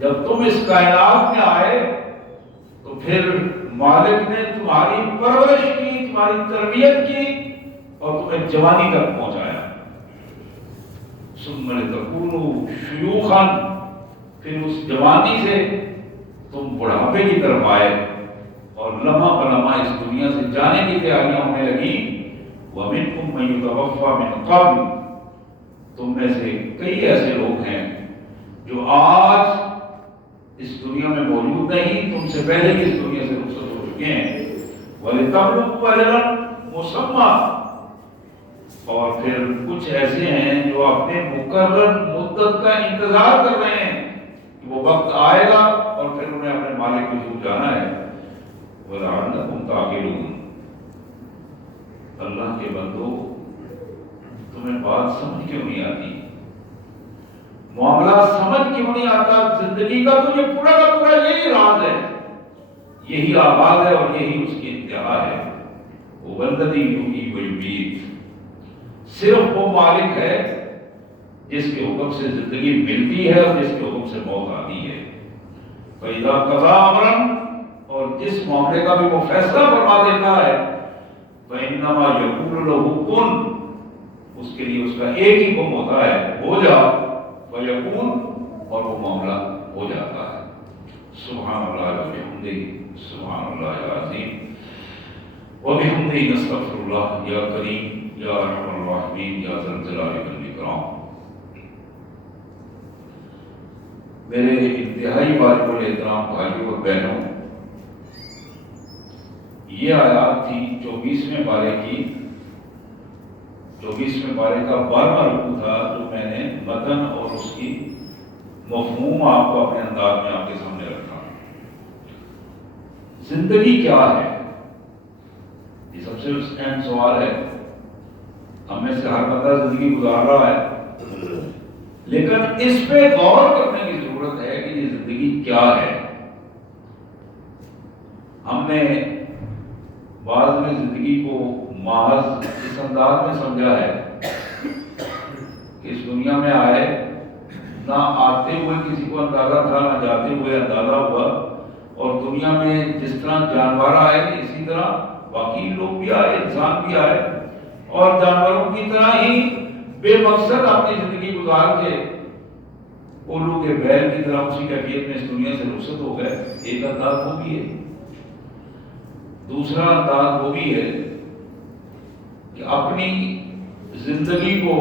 جب تم اس کائنات میں آئے تو پھر مالک نے تمہاری پرورش کی، تمہاری تربیت کی اور تمہیں جوانی تک پہنچایا۔ ثم لتکونوا شیوخا، پھر اس جوانی سے تم بڑھاپے کی طرف آئے اور لمحہ بلمحہ اس دنیا سے جانے کی تیاریاں ہونے لگی۔ وَمِنْكُمْ مَن يُتَوَفَّى مِنْ قَبْلُ، تم میں سے کئی ایسے لوگ ہیں جو آج اس دنیا میں موجود نہیں، تم سے پہلے ہی اس دنیا سے رخصت ہو چکے ہیں۔ وَلِتَبْلُغُوا أَجَلًا مُّسَمًّى، اور پھر کچھ ایسے ہیں جو اپنے مقرر مدت کا انتظار کر رہے ہیں کہ وہ وقت آئے گا اور پھر انہیں اپنے مالک کے حضور جانا ہے۔ وَلَعَلَّكُمْ تَعْقِلُونَ، اللہ کے بندو تمہیں بات سمجھ کیوں نہیں آتی؟ معاملہ سمجھ کیوں نہیں آتا؟ زندگی کا تو یہ پورا کا پورا یہی راز ہے، یہی آغاز ہے اور یہی اس کی انتہا ہے۔ وَالَّذِي يُحْيِي وَيُمِيتُ، صرف وہ مالک ہے جس کے حکم سے زندگی ملتی ہے اور جس کے حکم سے موت آتی ہے۔ فَإِذَا قَضَىٰ أَمْرًا، اور جس معاملے کا بھی وہ فیصلہ فرما دیتا ہے، فَإِنَّمَا يَقُولُ لَهُ كُن، اس کے لیے اس کا ایک ہی حکم ہوتا ہے، ہو جا، فَيَكُونُ، اور وہ معاملہ ہو جاتا ہے۔ سبحان اللہ وبحمدہ، سبحان اللہ العظیم وبحمدہ، نستغفر اللہ یا کریم یا ارحم الراحمین یا ذا الجلال والاکرام۔ میرے انتہائی واجب الاحترام بھائیوں اور بہنوں، یہ آیات تھی 24ویں پارے کی، 24ویں پارے کا 12واں رکوع تھا جو میں نے متن اور اس کی مفہوم آپ کو اپنے انداز میں آپ کے سامنے رکھا۔ زندگی کیا ہے؟ یہ سب سے اہم سوال ہے۔ ہم میں سے ہر بندہ زندگی گزار رہا ہے، لیکن اس پہ غور کرنے کی ضرورت ہے کہ یہ زندگی کیا ہے۔ ہم نے بعض میں زندگی کو محض اس انداز میں سمجھا ہے کہ اس دنیا میں آئے، نہ آتے ہوئے کسی کو اندازہ تھا، نہ جاتے ہوئے اندازہ ہوا، اور دنیا میں جس طرح جانور آئے اسی طرح باقی لوگ بھی آئے، انسان بھی آئے، اور جانوروں کی طرح ہی بے مقصد اپنی زندگی گزار کے اولو کے بیل کی طرح اسی کیفیت میں اس دنیا سے رخصت ہو گئے۔ ایک انداز وہ بھی ہے۔ دوسرا انداز وہ بھی ہے کہ اپنی زندگی کو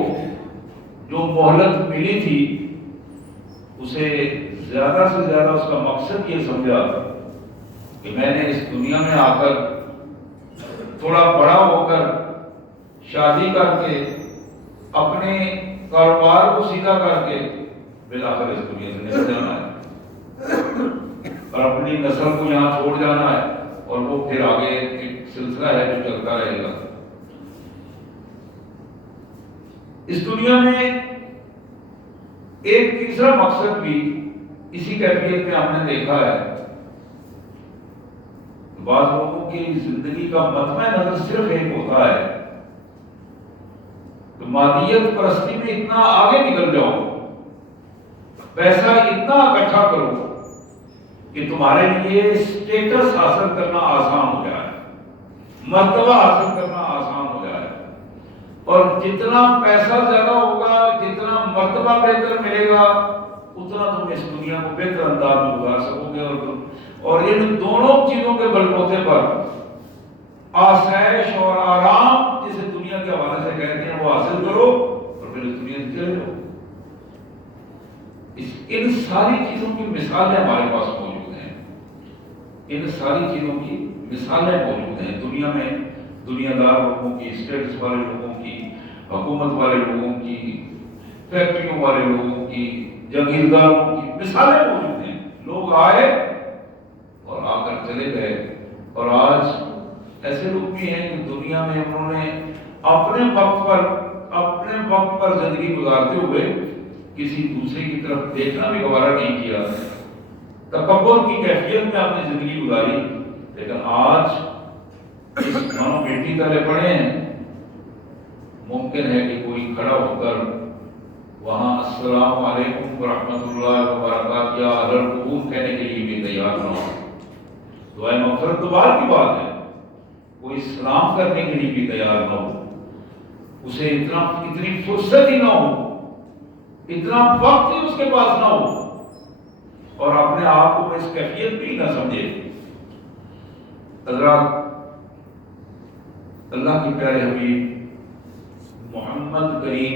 جو مہلت ملی تھی اسے زیادہ سے زیادہ اس کا مقصد یہ سمجھا کہ میں نے اس دنیا میں آ کر تھوڑا بڑا ہو کر شادی کر کے اپنے کاروبار کو سیدھا کر کے بالآخر اس دنیا سے نکل جانا ہے اور اپنی نسل کو یہاں چھوڑ جانا ہے، اور وہ پھر آگے ایک سلسلہ ہے جو چلتا رہے گا۔ اس دنیا میں ایک تیسرا مقصد بھی اسی کیفیت میں ہم نے دیکھا ہے۔ بعض لوگوں کی زندگی کا مطمع نظر صرف ایک ہوتا ہے کہ مادیت پرستی میں اتنا آگے نکل جاؤ، پیسہ اتنا اکٹھا کرو کہ تمہارے لیے اسٹیٹس حاصل کرنا آسان ہو جائے، مرتبہ حاصل کرنا آسان ہو جائے، اور جتنا پیسہ زیادہ ہوگا، جتنا مرتبہ بہتر ملے گا، اتنا تم اس دنیا کو بہتر انداز میں گزار سکو گے، اور ان دونوں چیزوں کے بلبوتے پر آسائش اور آرام جسے دنیا کے حوالے سے کہتے ہیں وہ حاصل کرو اور پھر اس دنیا سے چلے جاؤ۔ ان ساری چیزوں کی مثالیں ہمارے پاس موجود ہیں، ان ساری چیزوں کی مثالیں موجود ہیں دنیا میں۔ دنیا دار لوگوں کی، اسٹیٹس والے لوگوں کی، حکومت والے لوگوں کی، فیکٹریوں والے لوگوں کی، جاگیرداروں کی مثالیں موجود ہیں۔ لوگ آئے اور آ کر چلے گئے، اور آج ایسے لوگ بھی ہیں کہ دنیا میں انہوں نے اپنے وقت پر زندگی گزارتے ہوئے کسی دوسرے کی طرف دیکھنا بھی گوارا نہیں کیا، تکبر کی کیفیت میں اپنی زندگی گزاری، لیکن آج اس منو مٹی تلے پڑے ہیں۔ ممکن ہے کہ کوئی کھڑا ہو کر وہاں السلام علیکم ورحمۃ اللہ وبرکاتہ یا اہل القبور کہنے کے لیے بھی تیار نہ ہو. دعائے مغفرت تو بعد کی بات ہے، کوئی سلام کرنے کے لیے بھی تیار نہ ہو، اسے اتنی فرصت ہی نہ ہو، اتنا وقت ہی اس کے پاس نہ ہو، اور اپنے آپ کو اس کیفیت بھی نہ سمجھے. حضرات، اللہ کے پیارے حبیب محمد کریم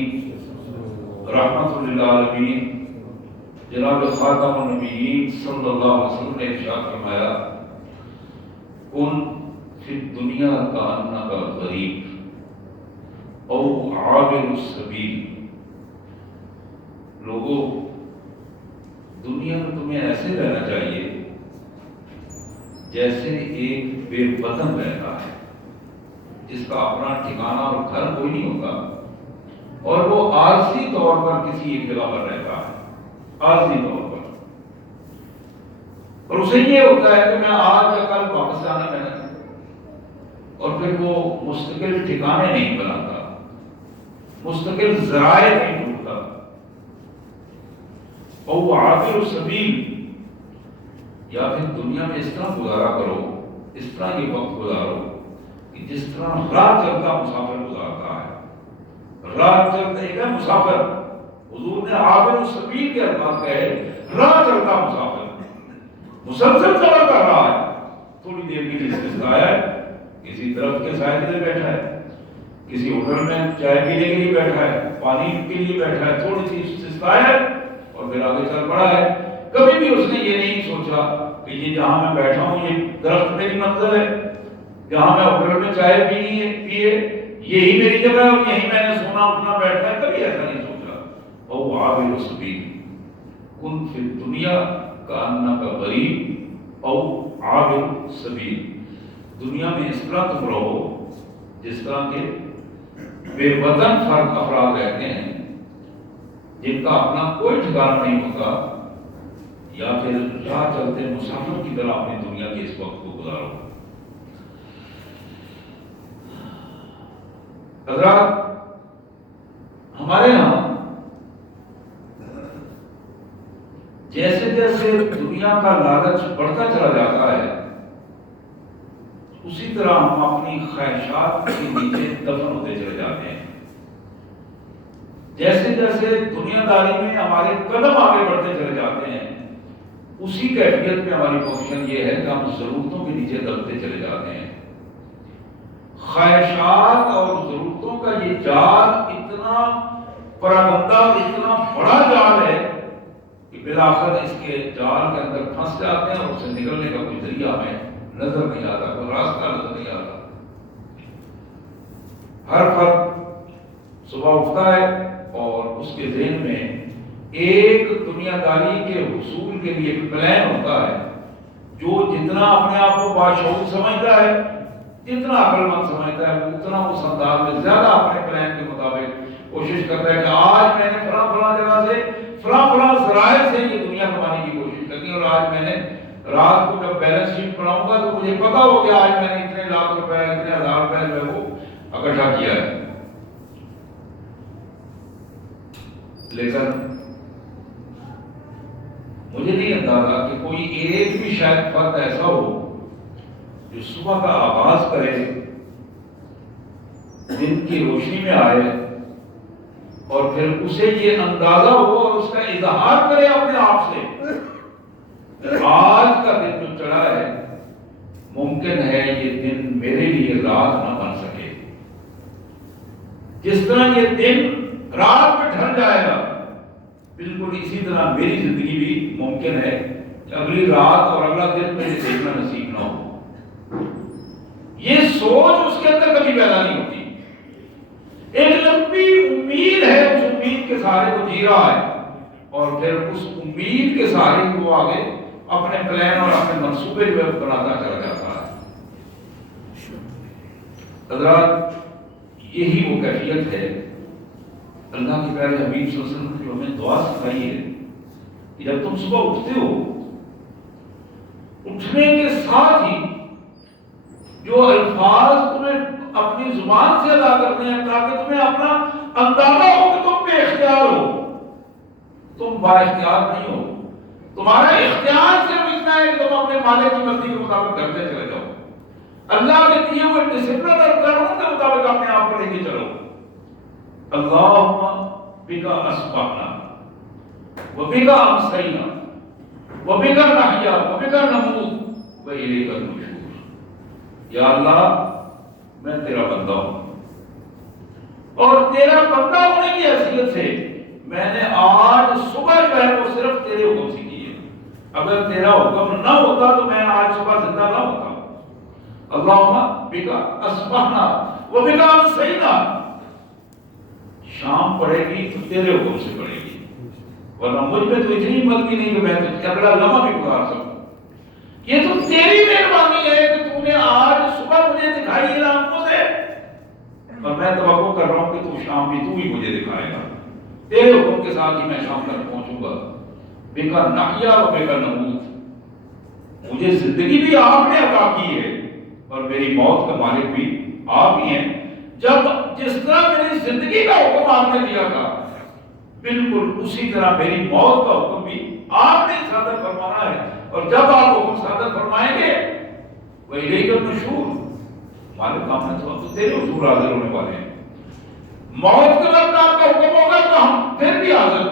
رحمت للعالمین جناب خاتم النبیین صلی اللہ علیہ وسلم نے ارشاد فرمایا، کن فی الدنیا کأنک غریب او عابر السبیل. لوگوں، دنیا میں تمہیں ایسے رہنا چاہیے جیسے ایک بے وطن رہتا ہے جس کا اپنا ٹھکانہ اور گھر کوئی نہیں ہوتا، اور وہ عارضی طور پر کسی ایک جگہ پر رہتا ہے، عارضی طور پر، اور اسے یہ ہوتا ہے کہ میں آج یا کل واپس جانا ہے، اور پھر وہ مستقل ٹھکانے نہیں بناتا، مستقل ذرائع نہیں ڈھونڈتا. اور وہ عابر السبیل، یا پھر دنیا میں اس طرح گزارا کرو، اس طرح یہ وقت گزارو کہ جس طرح راہ چلتا مسافر گزارتا ہے. راہ چلتا ایک ہے مسافر، حضور نے عابر السبیل کے الفاظ کہے، راہ چلتا مسافر مسلسل سفر کر رہا ہے، تھوڑی دیر کے لیے استراحت ہے، کسی درخت کے سائے کے لیے بیٹھا ہے، کسی ہوٹل میں چائے پینے کے لیے بیٹھا ہے، پانی کے لیے بیٹھا ہے، تھوڑی سی استراحت ہے اور پھر آگے چل پڑا ہے. کبھی بھی اس نے یہ نہیں سوچا کہ یہ جہاں میں بیٹھا ہوں یہ درخت میری منزل ہے، جہاں میں ہوٹل میں چائے پیے یہی میری جگہ ہے اور یہی میں نے سونا اٹھنا بیٹھنا ہے. کبھی ایسا نہیں سوچا. او عابر السبیل کن فی الدنیا کأنک غریب او عابر السبیل. دنیا میں اس طرح تم رہو جس طرح کے بے وطن فرد افراد رہتے ہیں جن کا اپنا کوئی ٹھکانہ نہیں ہوتا، یا پھر راہ چلتے مسافر کی طرح اپنی دنیا کے اس وقت کو گزارو. حضرات، ہمارے یہاں جیسے جیسے دنیا کا لالچ بڑھتا چلا جاتا ہے، اسی طرح ہم اپنی خواہشات کے نیچے دفن ہوتے چلے جاتے ہیں. جیسے جیسے دنیا داری میں ہمارے قدم آگے بڑھتے چلے جاتے ہیں، اسی کیفیت میں ہماری پوزیشن یہ ہے کہ ہم ضرورتوں کے نیچے دبتے چلے جاتے ہیں. خواہشات اور ضرورتوں کا یہ جال اتنا پراگندہ اور اتنا بڑا جال ہے کہ بالآخر اس کے جال کے اندر پھنس جاتے ہیں اور اس سے نکلنے کا کوئی ذریعہ ہمیں نظر نہیں آتا، کوئی راستہ نظر نہیں آتا. ہر فرد صبح اٹھتا ہے اور اس کے ذہن میں ایک دنیا داری کے حصول کے لیے ایک پلان ہوتا ہے. جو جتنا اپنے آپ کو باشعور سمجھتا ہے، جتنا عقل مند سمجھتا ہے، اتنا اس انداز میں زیادہ اپنے پلان کے مطابق کوشش کرتا ہے کہ آج میں نے فلاں جگہ سے فلاں ذرائع سے یہ دنیا کمانے کی کوشش کرنی، اور آج میں نے رات کو جب بیلنس شیٹ بناؤں گا تو مجھے پتا ہو کہ آج میں نے اتنے لاکھ روپے اتنے ہزار روپے جو ہے وہ اکٹھا کیا ہے. لیکن مجھے نہیں اندازہ کہ کوئی ایک بھی شاید فرد ایسا ہو جو صبح کا آغاز کرے، دن کی روشنی میں آئے اور پھر اسے یہ اندازہ ہو اور اس کا اظہار کرے اپنے آپ سے، آج کا دن جو چڑھا ہے ممکن ہے یہ دن میرے لیے رات نہ بن سکے. جس طرح یہ دن رات میں ڈھل جائے گا، بالکل اسی طرح میری زندگی بھی ممکن ہے کہ اگلی رات اور اگلا دن مجھے دیکھنا نصیب نہ ہو. یہ سوچ اس کے اندر کبھی پیدا نہیں ہوتی. ایک لمبی امید ہے، اس امید کے سہارے کو جی رہا ہے اور پھر اس امید کے سہارے کو آگے اپنے پلان اور اپنے منصوبے جو ہے بناتا چلا جاتا ہے. حضرات، یہی وہ کیفیت ہے اللہ کے پیارے حبیب صلی اللہ علیہ وسلم نے جو ہمیں دعا سکھائی ہے کہ جب تم صبح اٹھتے ہو، اٹھنے کے ساتھ ہی جو الفاظ تمہیں اپنی زبان سے ادا کرنے ہیں تاکہ تمہیں اپنا اندازہ ہو کہ تم بے اختیار ہو، تم با اختیار نہیں ہو. تمہارا اختیار صرف اتنا ہے کہ تم اپنے مالک کی مرضی کے مطابق کرتے چلے جاؤ. اللہ کے دیے ہوئے ڈسپلن اور قانون کے مطابق اپنے آپ کو لے کے چلو. اللہم بکا اصبحنا وبکا امسینا وبکا نحیا وبکا نموت والیک النشور. یا اللہ میں تیرا بندہ ہوں اور تیرا بندہ ہونے کی حیثیت سے میں نے آج صبح جو ہے وہ صرف تیرے حکم سے کی ہے. اگر تیرا حکم نہ ہوتا تو میں آج صبح زندہ نہ ہوتا. اللہم بکا اصبحنا وبکا امسینا. شام پڑے گی تو تیرے حکم سے پڑے گی، ورنہ مجھ میں تو اتنی ہمت بھی نہیں کہ میں تو اگلا لمحہ بھی گزار سکوں. یہ تو تیری مہربانی ہے کہ تو نے آج صبح مجھے دکھائی ہے آنکھوں سے، اور میں توقع کر رہا ہوں کہ تو شام بھی تو ہی مجھے دکھائے گا. تیرے حکم کے ساتھ ہی میں شام تک پہنچوں گا. بکا نحیا و بکا نموت. مجھے زندگی بھی آپ نے عطا کی ہے اور میری موت کا مالک بھی آپ ہی ہیں. جب جس طرح میری زندگی کا حکم آپ نے دیا تھا بالکل اسی طرح میری موت کا حکم بھی آپ نے صادر فرمانا ہے. اور جب آپ حکم صادر فرمائیں گے وَإِلَيْكَ النُّشُورُ. مالک آپ نے تو تیرے حضور حاضر ہونے والے ہیں. موت کے وقت آپ کا حکم ہوگا تو ہم پھر بھی حاضر،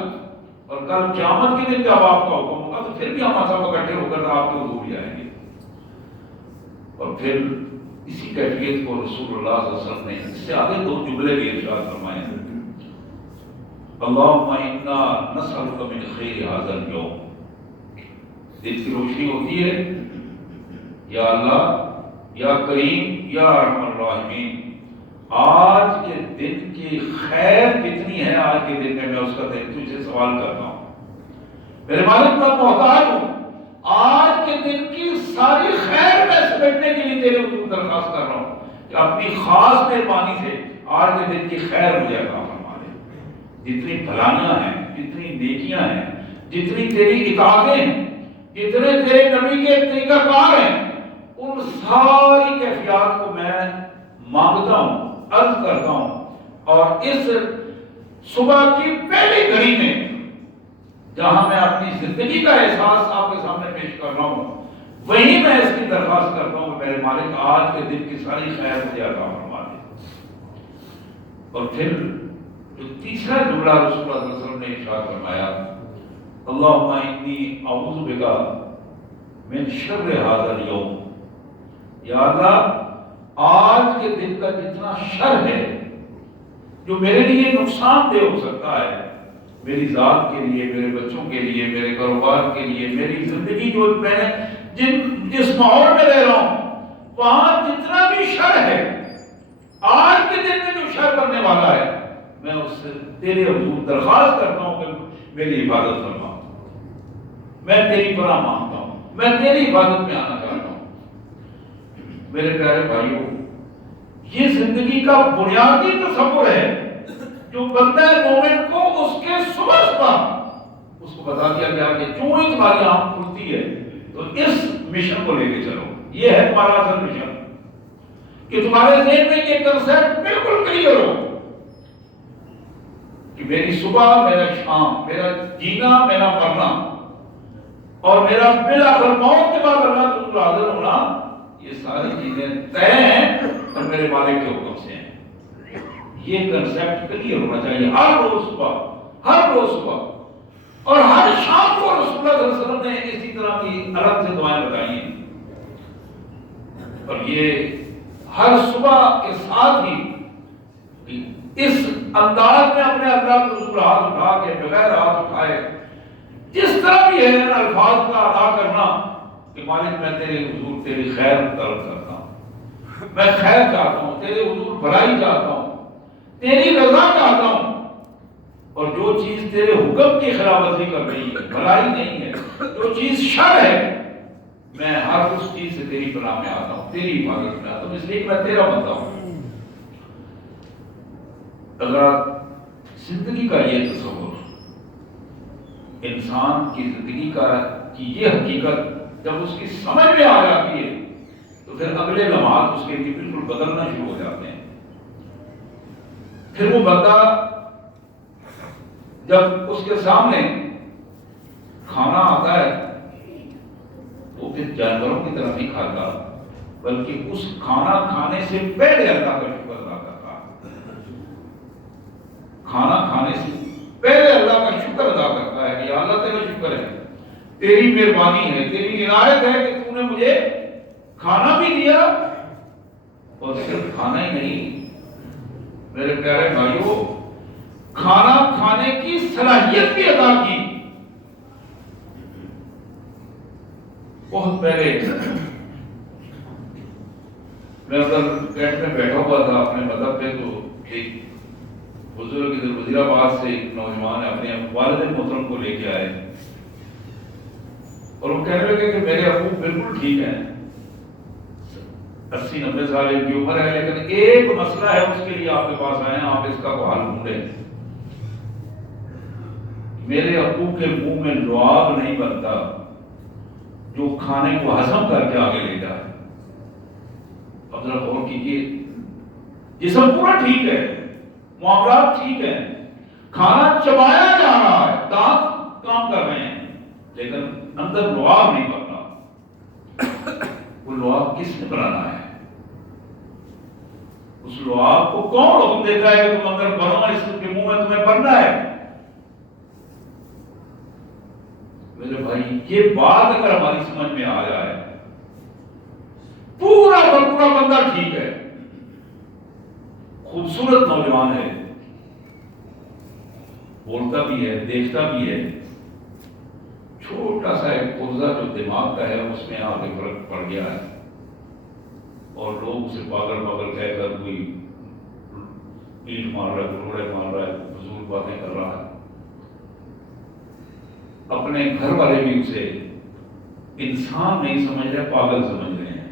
اور کل قیامت کے دن جب آپ کا حکم ہوگا تو پھر بھی ہم سب اکٹھے ہو کر آپ کے حضور جائیں گے. اور پھر اسی کیفیت کو رسول اللہ صلی اللہ علیہ وسلم نے اس سے آگے دو جملے بھی ارشاد فرمائے ہیں. اللہم انا نسألک من خیر ھذا اليوم. دل کی روشنی ہوتی ہے، یا اللہ یا کریم یا ارحم الراحمین، آج کے دن کی خیر کتنی ہے. آج کے دن میں اس کا تجھ سے سوال کرتا ہوں. میرے مالک میں محتاج ہوں. آج کے دن کی ساری خیر میں سمیٹنے کے لیے تیرے حضور درخواست کر رہا ہوں کہ اپنی خاص مہربانی سے آج کے دن کی خیر مجھے عطا فرما دے. جتنی بھلائیاں ہیں، جتنی نیکیاں ہیں، جتنی تیری اطاعتیں ہیں، جتنے تیرے نبی کے طریقہ کار ہیں، ان ساری کیفیات کو میں مانگتا ہوں، عرض کرتا ہوں. اور اس صبح کی پہلی گھڑی میں جہاں میں اپنی زندگی کا احساس آپ کے سامنے پیش کر رہا ہوں، وہیں میں اس کی درخواست کرتا ہوں کہ میرے مالک آج کے دن کی ساری خیر مجھے عطا فرما دے. اور پھر جو تیسرا جملہ رسول اللہ صلی اللہ علیہ وسلم نے ارشاد فرمایا، اللہم انی اعوذ بک من شر ھذا اليوم. یا اللہ آج کے دن کا جتنا شر ہے جو میرے لیے نقصان دہ ہو سکتا ہے، میری ذات کے لیے، میرے بچوں کے لیے، میرے کاروبار کے لیے، میری زندگی جو میں جس ماحول میں رہ رہا ہوں وہاں جتنا بھی شر ہے، آج کے دن میں جو شر کرنے والا ہے، میں اس سے تیرے حضور درخواست کرتا ہوں کہ میری حفاظت فرما. میں تیری پناہ مانگتا ہوں، میں تیری حفاظت میں آنا چاہتا ہوں. میرے پیارے بھائیوں، یہ زندگی کا بنیادی تصور ہے جو بندہ مومن کو اس کے صبح اس کو بتا دیا گیا کہ کیوں ہی تمہاری آنکھ کھلتی ہے تو اس مشن کو لے کے چلو. یہ ہے تمہارا اصل مشن کہ تمہارے ذہن میں یہ کنسپٹ بالکل کلیئر ہو کہ میری صبح، میرا شام، میرا جینا، میرا مرنا اور میرا بالآخر موت کے بعد اللہ کے حضور حاضر ہونا، یہ ساری چیزیں طے ہیں اور میرے مالک کے حکم سے ہیں. یہ کنسپٹ کلیئر ہونا چاہیے ہر روز صبح اور ہر شام کو. رسول اللہ صلی اللہ علیہ وسلم نے اسی طرح کی الگ سے دعائیں بتائی ہیں، اور یہ ہر صبح کے ساتھ ہی اس انداز میں اپنے اللہ کے حضور ہاتھ اٹھا کے بغیر ہاتھ اٹھائے جس طرح بھی ہے الفاظ کا ادا کرنا کہ مالک میں تیرے حضور تیری خیر طلب کرتا ہوں، میں خیر چاہتا ہوں، تیرے حضور بھلائی چاہتا ہوں، تیری رضا چاہتا ہوں. اور جو چیز تیرے حکم کی خلاف ورزی کر رہی ہے، بھلائی نہیں ہے، جو چیز شر ہے، میں ہر اس چیز سے تیری پناہ میں آتا ہوں، تیری حفاظت میں آتا ہوں، اس لیے کہ میں تیرا بندہ ہوں. اگر زندگی کا یہ تصور، انسان کی زندگی کا کی یہ حقیقت جب اس کی سمجھ میں آ جاتی ہے تو پھر اگلے لمحات اس کے لیے بالکل بدلنا شروع ہو جاتے ہیں. پھر وہ بندہ جب اس کے سامنے کھانا آتا ہے وہ پھر جانوروں کی طرح نہیں کھاتا، بلکہ اس کھانا کھانے سے پہلے اللہ کا شکر ادا کرتا ہے۔ کھانا کھانے سے پہلے اللہ کا شکر ادا کرتا ہے کہ یا اللہ تیرا شکر ہے، تیری مہربانی ہے، تیری عنایت ہے کہ تو نے مجھے کھانا بھی دیا، اور صرف کھانا ہی نہیں میرے پیارے بھائیوں، کھانا کھانے کی صلاحیت بھی ادا کی۔ بہت پہلے میں ادھر کیمپ میں بیٹھا ہوا تھا اپنے مذہب پہ، تو ایک بزرگ ادھر وزیر آباد سے ایک نوجوان اپنے والد محترم کو لے کے آئے، اور وہ کہنے لگے کہ میرے ابو بالکل ٹھیک ہیں، 80-90 سال ان کی عمر ہے، لیکن ایک مسئلہ ہے اس کے لیے آپ کے پاس آئے ہیں، آپ اس کا حل ڈھونڈیں۔ میرے ابو کے منہ میں لعاب نہیں بنتا جو کھانے کو ہضم کر کے آگے لے جائے۔ اب ذرا غور کیجیے، جسم پورا ٹھیک ہے، معاملات ٹھیک ہیں، کھانا چبایا جا رہا ہے، دانت کام کر رہے ہیں، لیکن اندر لعاب نہیں بنتا۔ وہ لعاب کس نے بنانا ہے؟ اس لعاب کو کون حکم دیتا ہے کہ تم اندر بنو، اس کے منہ میں تمہیں بننا ہے؟ میرے بھائی یہ بات اگر ہماری سمجھ میں آ جائے، پورا کا پورا بندہ ٹھیک ہے، خوبصورت نوجوان ہے، بولتا بھی ہے، دیکھتا بھی ہے، چھوٹا سا ایک پرزہ جو دماغ کا ہے اس میں آگے فرق پڑ گیا ہے، اور لوگ اسے پاگل پاگل کہہ کر کوئی اینٹ مار رہا ہے، روڑے مار رہا ہے، فضول باتیں کر رہا ہے۔ اپنے گھر والے بھی اسے انسان نہیں سمجھ رہے، پاگل سمجھ رہے ہیں۔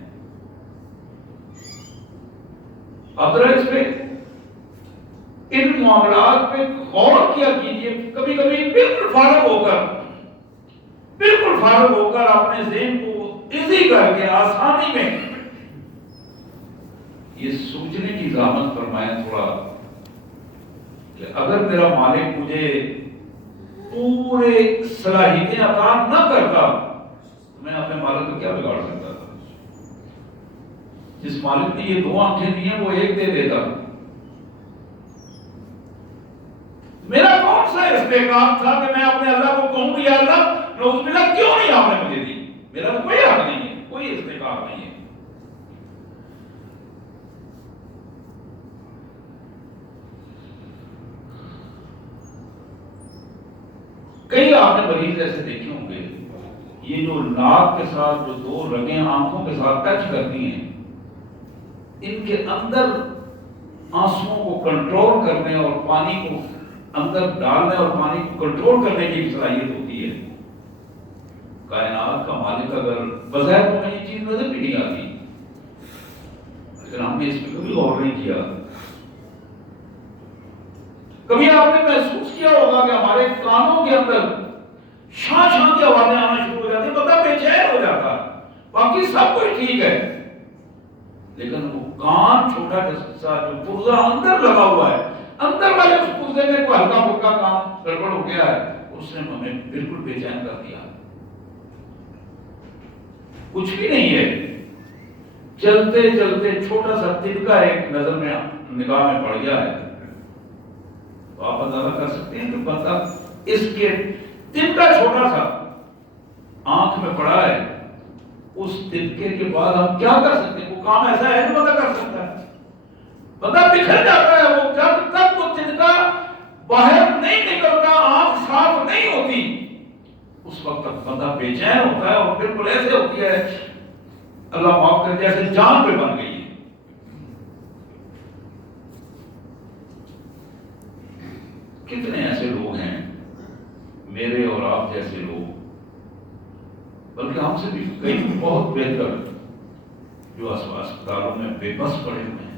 اب ذرا اس پہ ان معاملات پہ غور کیا کیجیے، کبھی کبھی بالکل فارغ ہو کر اپنے ذہن کو ایزی کر کے آسانی میں یہ سوچنے کی زحمت فرمائیں تھوڑا کہ اگر میرا مالک مجھے پورے صلاحیتیں عطا نہ کرتا تو میں اپنے مالک کو کیا بگاڑ سکتا تھا؟ جس مالک نے یہ 2 آنکھیں دی ہیں وہ ایک دے دیتا۔ میرا کون سا استحقاق تھا کہ میں اپنے اللہ کو کہوں کہ یا اللہ نعوذ باللہ کیوں نہیں آپ نے مجھے دی؟ میرا تو کوئی حق نہیں ہے، کوئی استحقاق نہیں ہے۔ کئی آپ نے مریض ایسے دیکھے ہوں گے، یہ جو ناک کے ساتھ جو 2 رگیں آنکھوں کے ساتھ ٹچ کرتی ہیں، ان کے اندر آنسوؤں کو کنٹرول کرنے اور پانی کو اندر ڈالنے اور پانی کو کنٹرول کرنے کی صلاحیت ہوتی ہے۔ کائنات کا مالک اگر بظاہر تو ہمیں یہ چیز نظر بھی نہیں آتی، لیکن ہم نے اس پہ کبھی غور نہیں کیا۔ کبھی آپ نے محسوس کیا ہوگا کہ ہمارے کانوں کے اندر شاں شاں کی آوازیں آنا شروع ہو جاتی ہیں، بندہ بے چین ہو جاتا ہے، باقی سب کچھ ٹھیک ہے، لیکن وہ کان چھوٹا سا جو پرزہ اندر لگا ہوا ہے، اندر والے اس پرزے میں کوئی ہلکا پھلکا کام گڑبڑ ہو گیا ہے، اس نے ہمیں بالکل بے چین کر دیا۔ کچھ بھی نہیں ہے، چلتے چلتے چھوٹا سا تنکا ایک نظر میں نگاہ میں پڑ گیا ہے، تو آپ اندازہ کر سکتے ہیں کہ بندہ اس کے تنکا چھوٹا سا آنکھ میں پڑا ہے، اس تنکے کے بعد ہم کیا کر سکتے ہیں؟ وہ کام ایسا ہے جو بندہ کر سکتا ہے، بندہ بکھر جاتا ہے۔ وہ جب تک وہ تنکا باہر نہیں نکلتا، آنکھ صاف نہیں ہوتی، اس وقت تک بندہ بے چین ہوتا ہے، اور بالکل ایسے ہوتی ہے اللہ معاف کر جیسے جان پہ بن گئی ہے۔ کتنے ایسے لوگ ہیں میرے اور آپ جیسے لوگ، بلکہ ہم سے بھی کئی بہت بہتر، جو اسپتالوں میں بے بس پڑے ہوئے ہیں۔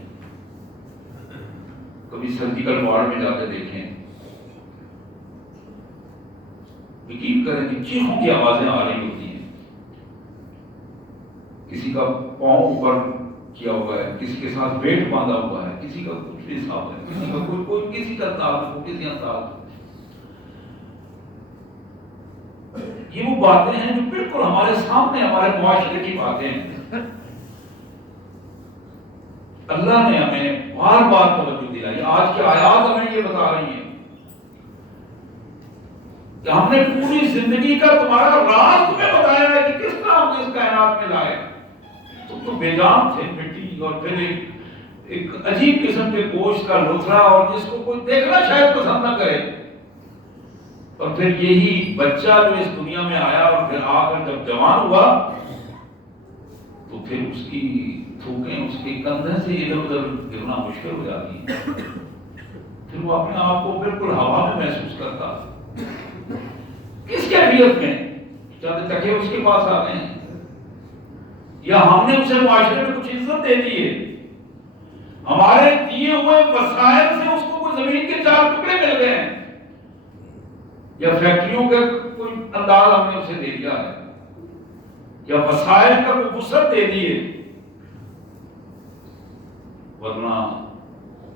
کبھی سرجیکل وارڈ میں جا کے دیکھیں، یقین کریں کہ چیخوں کی آوازیں آ رہی ہوتی ہیں، کسی کا پاؤں اوپر کیا ہوا ہے، کسی کے ساتھ بیٹ باندھا ہوا ہے، کسی کا کچھ بھی صاف ہے، کسی کا کوئی کسی کا تعلق ہو، کسی کا تعلق۔ یہ وہ باتیں ہیں جو بالکل ہمارے سامنے ہمارے معاشرے کی باتیں ہیں. اللہ نے ہمیں بار بار توجہ دلائی. آج کی آیات ہمیں یہ بتا رہی ہیں کہ ہم نے پوری زندگی کا تمہارا راز تمہیں بتایا ہے کہ کس طرح ہم اس کائنات میں لائے. تم تو بے جان تھے، مٹی اور پھر ایک عجیب قسم کے گوشت کا لوتھڑا، اور جس کو کوئی دیکھنا شاید پسند نہ کرے. اور پھر یہی بچہ جو اس دنیا میں آیا اور پھر آ کر جب جوان ہوا تو پھر اس کی تھوکیں اس کے کندھے سے ادھر ادھر گرنا مشکل ہو جاتی ہیں. پھر وہ اپنے آپ کو بالکل ہوا میں محسوس کرتا. کس کیفیت میں؟ چند ٹکے اس کے پاس آ گئے ہیں، یا ہم نے اسے معاشرے میں کچھ عزت دے دی ہے؟ ہمارے دیے ہوئے وسائل سے اس کو کوئی زمین کے 4 ٹکڑے مل گئے ہیں، یا فیکٹریوں کا کوئی انداز ہم نے اسے دے دیا ہے، یا وسائل کا کوئی وسعت دے دی ہے. ورنہ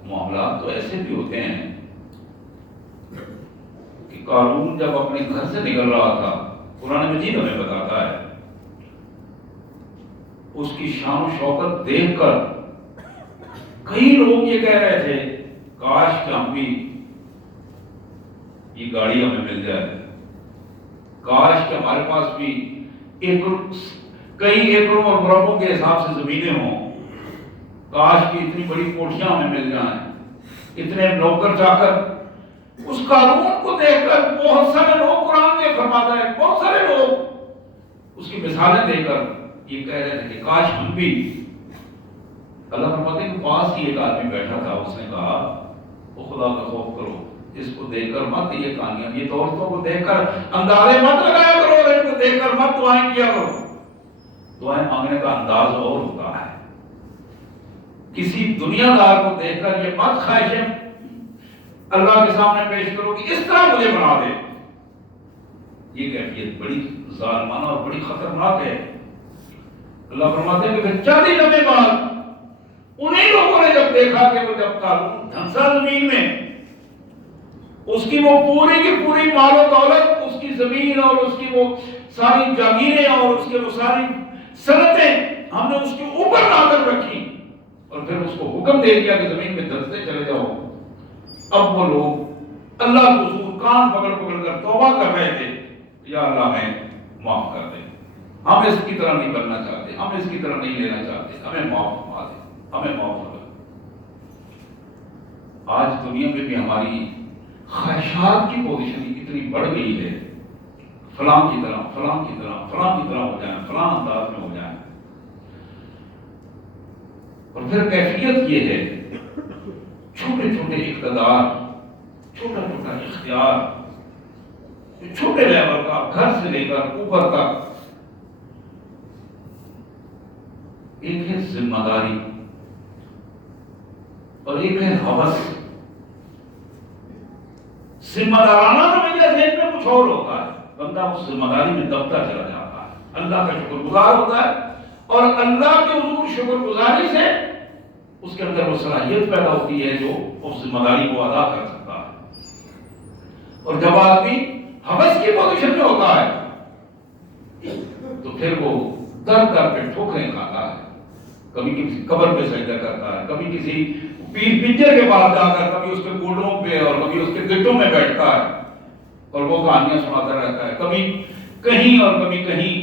معاملات تو ایسے بھی ہوتے ہیں کہ قارون جب اپنے گھر سے نکل رہا تھا، قرآن مجید ہمیں بتاتا ہے، اس کی شان و شوکت دیکھ کر کئی لوگ یہ کہہ رہے تھے کاش کہ ہم بھی یہ گاڑی ہمیں مل جائے، کاش کہ ہمارے پاس بھی کئی ایکڑوں اور مربعوں کے حساب سے زمینیں ہوں، کاش کہ اتنی بڑی کوٹھیاں ہمیں مل جائیں، اتنے نوکر چاکر. اس قارون کو دیکھ کر بہت سارے لوگ، قرآن میں فرماتا ہے بہت سارے لوگ اس کی مثالیں دے کر یہ کہہ رہے تھے کہ کاش ہم بھی. اللہ فرماتے ہیں کہ پاس ہی ایک آدمی بیٹھا تھا، اس نے کہا وہ خدا کا خوف کرو، اس کو دیکھ کر مت یہ کہانیاں، یہ عورتوں کو دیکھ کر اندازے مت لگایا کرو، اور ان کو دیکھ کر مت دعائیں کیا کرو. دعائیں مانگنے کا انداز اور ہوتا ہے. کسی دنیا دار کو دیکھ کر یہ مت خواہشیں اللہ کے سامنے پیش کرو کہ اس طرح مجھے بنا دے. یہ کیفیت بڑی ظالمانہ اور بڑی خطرناک ہے. اللہ فرماتے ہیں کہ پھر 40 لمحے بعد انہیں لوگوں نے جب دیکھا کہ وہ جب قارون دھنسا زمین میں، اس کی وہ پوری کی پوری مال و دولت، اس کی زمین اور اس کی وہ ساری جاگیریں اور اس کے وہ ساری صنعتیں ہم نے اس کے اوپر لا کر رکھی، اور پھر اس کو حکم دے دیا کہ زمین میں دھنستے چلے جاؤ. اب وہ لوگ اللہ کو حضور کان پکڑ پکڑ کر توبہ کر رہے تھے، یا اللہ ہمیں معاف کر دے، ہم اس کی طرح نہیں بننا چاہتے، ہم اس کی طرح نہیں لینا چاہتے، ہمیں معاف فرما دے، ہمیں معاف کر دے. آج دنیا میں بھی ہماری خواہشات کی پوزیشن اتنی بڑھ گئی ہے، فلاں کی طرح فلاں کی طرح فلاں کی طرح ہو جائیں، فلاں انداز میں ہو جائیں. اور پھر کیفیت یہ ہے چھوٹے چھوٹے اقتدار، چھوٹا چھوٹا اختیار، چھوٹے لیول کا، گھر سے لے کر اوپر تک. ایک ہے ذمہ داری اور ایک ہے ہوس. ذمہ دارانہ رویہ ذہن میں کچھ اور ہوتا ہے، بندہ اس ذمہ داری میں دبتا چلا جاتا ہے، اللہ کا شکر گزار ہوتا ہے، اور اللہ کے حضور شکر گزاری سے اس کے اندر وہ صلاحیت پیدا ہوتی ہے جو اس ذمہ داری کو ادا کر سکتا ہے. اور جب آدمی ہوس کی پوزیشن میں ہوتا ہے تو پھر وہ در در پہ ٹھوکریں کھاتا ہے، کبھی کسی قبر پہ سجدہ کرتا ہے، کبھی کسی پیر پنجر کے پاس جا کر کبھی اس کے گوڑوں پہ اور کبھی اس کے گٹوں میں بیٹھتا ہے اور وہ کہانیاں سناتا رہتا ہے. کبھی کہیں اور کبھی کہیں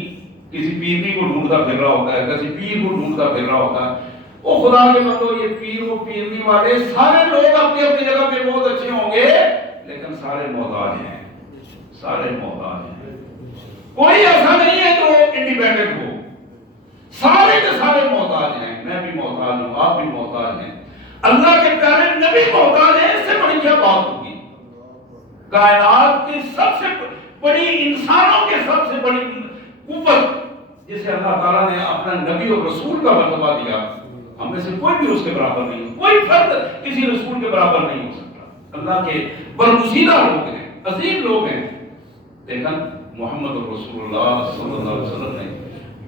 کسی پیرنی کو ڈھونڈتا پھر رہا ہوتا ہے، کسی پیر کو ڈھونڈتا پھر رہا ہوتا ہے. وہ خدا کے بندو، یہ پیر و پیرنی والے سارے لوگ اپنی اپنی جگہ پہ بہت اچھے ہوں گے، لیکن سارے محتاج ہیں، سارے محتاج ہیں. کوئی ایسا نہیں ہے جو انڈیپینڈنٹ ہو، سارے کے سارے محتاج ہیں. میں بھی محتاج ہوں، آپ بھی محتاج ہیں، اللہ کے پیارے نبی محتاج ہیں. اس سے بڑی کیا بات ہوگی؟ کائنات کی سب سے بڑی، انسانوں کے سب سے بڑی قوت جسے اللہ تعالیٰ نے اپنا نبی اور رسول کا مرتبہ دیا، ہم میں سے کوئی بھی اس کے برابر نہیں، کوئی فرد کسی رسول کے برابر نہیں ہو سکتا. اللہ کے برگزیدہ لوگ ہیں، عظیم لوگ ہیں. لیکن محمد رسول اللہ صلی اللہ علیہ وسلم نے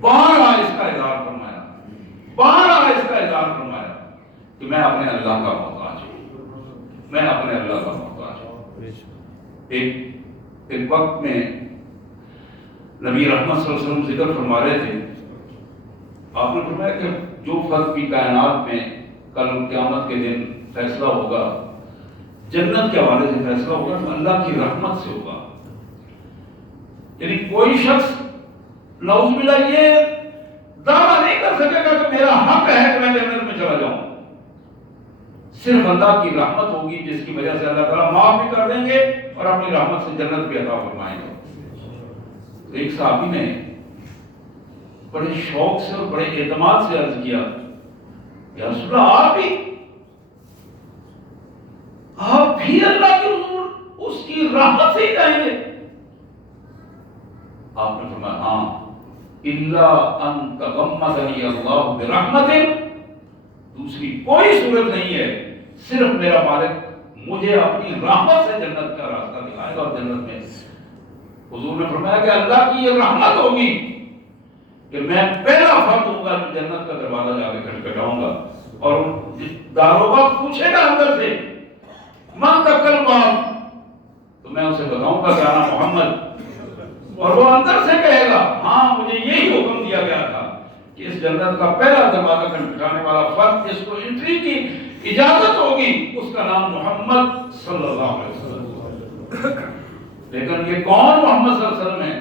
بارہا اس کا اظہار فرمایا، بارہا اس کا اظہار فرمایا کہ میں اپنے اللہ کا محتاج ہوں، میں اپنے اللہ کا محتاج ہوں. ایک وقت میں نبی رحمت صلی اللہ علیہ وسلم ذکر فرما رہے تھے، آپ نے فرمایا کہ جو فرد بھی کائنات میں کل قیامت کے دن فیصلہ ہوگا، جنت کے حوالے سے فیصلہ ہوگا تو اللہ کی رحمت سے ہوگا. یعنی کوئی شخص نعوذ باللہ یہ دعویٰ نہیں کر سکے گا کہ میرا حق ہے کہ میں جنت میں چلا جاؤں. صرف اللہ کی رحمت ہوگی جس کی وجہ سے اللہ تعالیٰ معاف بھی کر دیں گے اور اپنی رحمت سے جنت بھی عطا فرمائیں گے. ایک صحابی نے بڑے شوق سے اور بڑے اعتماد سے عرض کیا، یا رسول اللہ آپ بھی اللہ کے حضور اس کی رحمت سے ہی جائیں گے؟ آپ نے فرمایا ہاں، الا ان تغمدنی اللہ برحمت، دوسری کوئی صورت نہیں ہے، صرف میرا مالک مجھے اپنی رحمت سے جنت کا راستہ دکھائے گا. اور جنت میں حضور نے فرمایا کہ اللہ کی یہ رحمت ہوگی کہ میں پہلا فرد ہوں گا جو جنت کا دروازہ جا کے کھٹکھٹاؤں گا، اور داروغہ پوچھے گا اندر سے من دخل باب، تو میں اسے بتاؤں گا کیا نام محمد، اور وہ اندر سے کہے گا ہاں مجھے یہی حکم دیا گیا تھا کہ اس جنت کا پہلا دروازہ کھٹکھٹانے والا فرد جس کو انٹری کی اجازت ہوگی اس کا نام محمد صلی اللہ علیہ وسلم. لیکن یہ کون محمد صلی اللہ علیہ وسلم ہے؟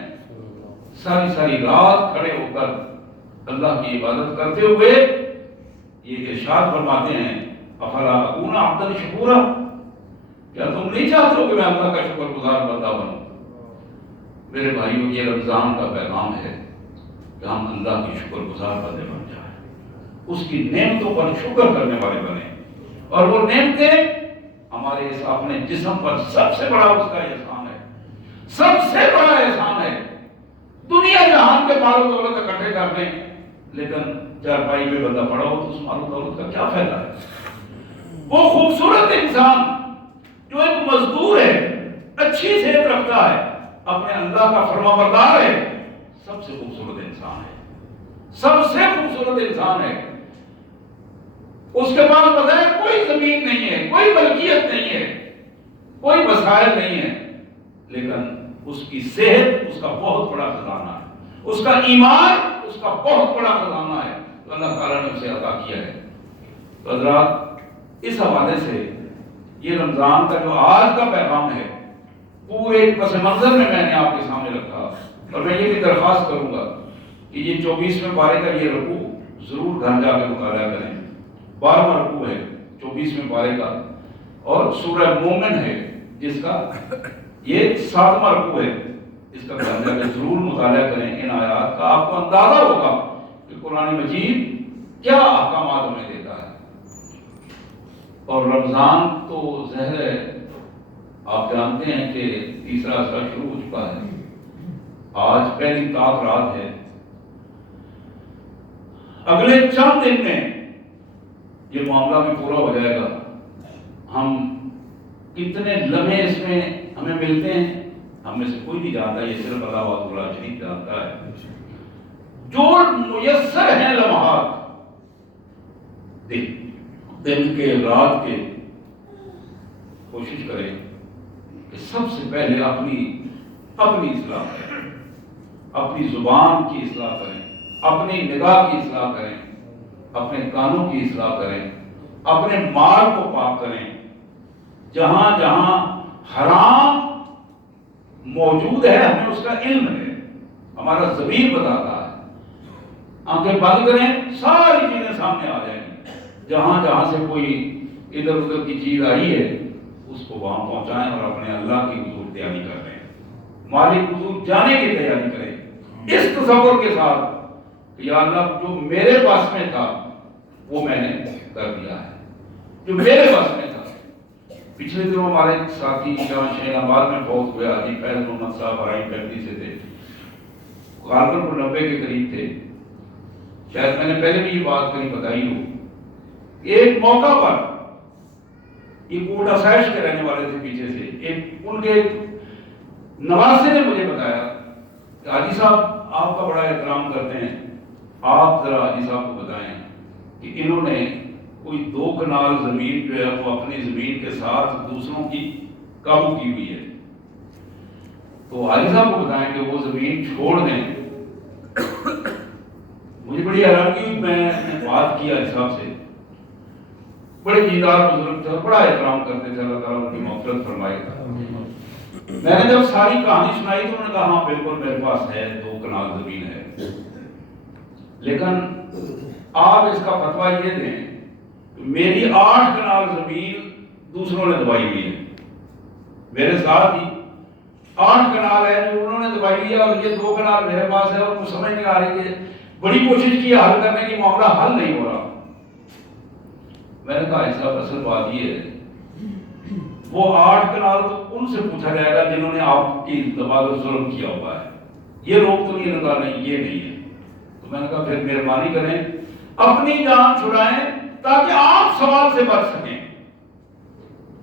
ساری رات کھڑے ہو کر اللہ کی عبادت کرتے ہوئے یہ ارشاد فرماتے ہیں افلا اکون عبدا شکورا، کیا تم نہیں چاہتے ہو کہ میں اللہ کا شکر گزار بندہ بنوں؟ میرے بھائیوں، یہ رمضان کا پیغام ہے کہ ہم اللہ کی شکر گزار بندے بن جائیں، اس کی نعمتوں پر شکر کرنے والے بنیں. اور وہ نعمتیں ہمارے اس اپنے جسم پر سب سے بڑا اس کا احسان ہے، سب سے بڑا احسان ہے. دنیا جہان کے مال و دولت اکٹھے کر لیں، لیکن چارپائی پہ بندہ پڑا ہو تو اس مال و دولت کا کیا فائدہ ہے؟ وہ خوبصورت انسان جو ایک مزدور ہے، اچھی صحت رکھتا ہے، اپنے اللہ کا فرما بردار ہے، سب سے خوبصورت انسان ہے، سب سے خوبصورت انسان ہے. اس کے پاس بظاہر کوئی زمین نہیں ہے، کوئی ملکیت نہیں ہے، کوئی وسائل نہیں ہے، لیکن اس کی صحت اس کا بہت بڑا خزانہ ہے، اس کا ایمان اس کا بہت بڑا خزانہ ہے تو اللہ تعالیٰ نے اسے عطا کیا ہے. تو حضرات، اس حوالے سے یہ رمضان کا جو آج کا پیغام ہے پورے پس منظر میں نے آپ کے سامنے رکھا، اور میں یہ بھی درخواست کروں گا کہ یہ 24ویں پارے کا یہ رکوع ضرور گھر جا کے مطالعہ کریں. 12واں رکوع ہے 24ویں پارے کا، اور سورہ مومن ہے جس کا یہ 7واں رکوع ہے، اس کا گھر جا کے ضرور مطالعہ کریں. ان آیات کا آپ کو اندازہ ہوگا کہ قرآن مجید کیا احکامات ہمیں دیتا ہے. اور رمضان تو ظاہر ہے آپ جانتے ہیں کہ تیسرا ہفتہ شروع ہو چکا ہے، آج پہلی طاق رات ہے. اگلے چند دن میں یہ معاملہ بھی پورا ہو جائے گا. ہم کتنے لمحے اس میں ہمیں ملتے ہیں ہم میں سے کوئی نہیں جانتا، یہ صرف اللہ وحدہ شریف جانتا ہے. جو میسر ہیں لمحات دن کے رات کے، کوشش کریں کہ سب سے پہلے اپنی اصلاح کریں، اپنی زبان کی اصلاح کریں، اپنی نگاہ کی اصلاح کریں، اپنے کانوں کی اصلاح کریں، اپنے مال کو پاک کریں. جہاں جہاں حرام موجود ہے ہمیں اس کا علم ہے، ہمارا ضمیر بتاتا ہے. آنکھیں بند کریں، ساری چیزیں سامنے آ جائیں گی. جہاں جہاں سے کوئی ادھر ادھر کی چیز آئی ہے اس کو وہاں پہنچائیں اور اپنے اللہ کی حضور تیاری کر رہے ہیں، مالک حضور جانے کی تیاری کریں اس تصور کے ساتھ کہ یا اللہ جو میرے پاس میں تھا وہ میں نے کر دیا ہے، جو میرے پاس میں تھا. پچھلے دنوں ہمارے ایک ساتھی جہاں شہر آباد میں فوت ہوئے حاجی فیض محمد صاحب ہرائی فیملی سے تھے، غالباً وہ 90 کے قریب تھے. شاید میں نے پہلے بھی یہ بات کہیں بتائی ہو. ایک موقع پر یہ کوٹا سیش کے رہنے والے تھے، پیچھے سے ان کے نواسے نے مجھے بتایا کہ حاجی صاحب آپ کا بڑا احترام کرتے ہیں، آپ ذرا حاجی صاحب کو بتائیں کہ انہوں نے کوئی 2 کنال زمین جو ہے وہ اپنی زمین کے ساتھ دوسروں کی قابو کی ہوئی ہے. تو حاجی صاحب کو بتائیں کہ وہ زمین چھوڑ دیں. مجھے بڑی حیرانگی ہوئی. میں نے بات کیا حاجی صاحب سے, بڑے دیندار بزرگ تھے, بڑا احترام کرتے تھے, اللہ تعالیٰ ان کی مغفرت فرمائے گا. میں نے جب ساری کہانی سنائی تو انہوں نے کہا ہاں بالکل میرے پاس ہے 2 کنال زمین ہے, لیکن آپ اس کا فتویٰ یہ دیں میری 8 کنال زمین دوسروں نے دبائی ہوئی ہے, میرے ساتھ ہی 8 کنال ہے جو انہوں نے دبائی ہوئی ہے, اور یہ 2 کنال میرے پاس ہے, اور مجھے سمجھ نہیں آ رہی کہ بڑی کوشش کی حل کرنے کی, معاملہ حل نہیں ہو رہا. میں نے کہا ایسا اصل بات یہ ہے وہ 8 کنال تو ان سے پوچھا جائے گا جنہوں نے آپ کی دباغ ظلم کیا ہوا ہے, یہ لوگ تو نہیں لگا نہیں, یہ نہیں ہے. تو میں نے کہا پھر مہربانی کریں اپنی جان چھڑائیں تاکہ آپ سوال سے بچ سکیں.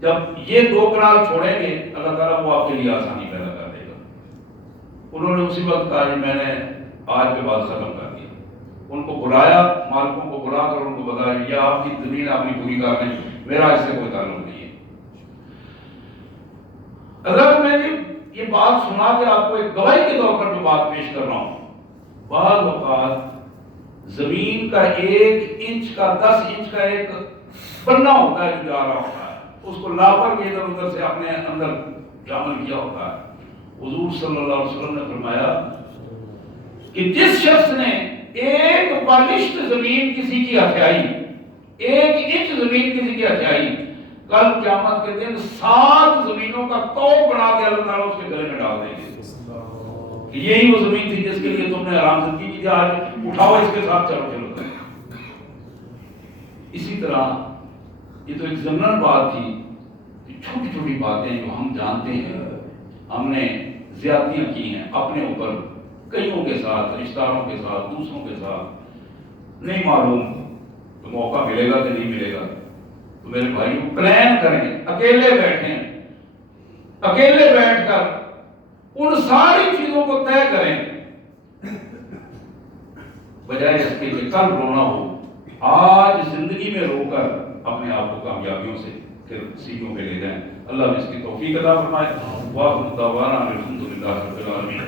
جب یہ 2 کنال چھوڑیں گے اللہ تعالیٰ وہ آپ کے لیے آسانی پیدا کر دے گا. انہوں نے اسی وقت کہا جی میں نے آج کے بعد ختم کر دیا. ان کو بلایا, مالکوں کو بلا کر ان کو بتایا یہ آپ کی زمین اپنی پوری کر رہے ہیں, میرا اس سے کوئی تعلق نہیں ہے. اگر میں یہ بات سنا کے آپ کو ایک گواہی کے طور پر جو بات پیش کر رہا ہوں, بعض اوقات زمین کا 1 انچ کا 10 انچ کا ایک پنا ہوتا ہے جو جا رہا ہوتا ہے, اس کو لا کر کے ادھر ادھر سے اپنے اندر شامل کیا ہوتا ہے. حضور صلی اللہ علیہ وسلم نے فرمایا کہ جس شخص نے 1 بالشت زمین کسی کی ہتھیائی, 1 انچ زمین کسی کی ہتھیائی, کل قیامت کے دن 7 زمینوں کا توق بنا کے اللہ تعالیٰ اس کے گلے میں ڈال دیں گے. یہی وہ زمین تھی جس کے لیے تم نے آرام زندگی کی, آج اٹھاؤ اس کے ساتھ چلو چلو. اسی طرح یہ تو ایک ضمن بات تھی, چھوٹی چھوٹی باتیں جو ہم جانتے ہیں, ہم نے زیادتیاں کی ہیں اپنے اوپر, کئیوں کے ساتھ, رشتہ داروں کے ساتھ, دوسروں کے ساتھ, نہیں معلوم تو موقع ملے گا کہ نہیں ملے گا. تو میرے بھائی پلان کریں, اکیلے بیٹھیں, اکیلے بیٹھ کر ان ساری چیزوں کو طے کریں, بجائے اس کے کہ کل رونا ہو. آج زندگی میں رو کر اپنے آپ کو کامیابیوں سے پھر سیڑھیوں پہ لے جائیں. اللہ نے اس کی توفیق عطا فرمائے. واہ دعوانا الحمدللہ رب العالمین.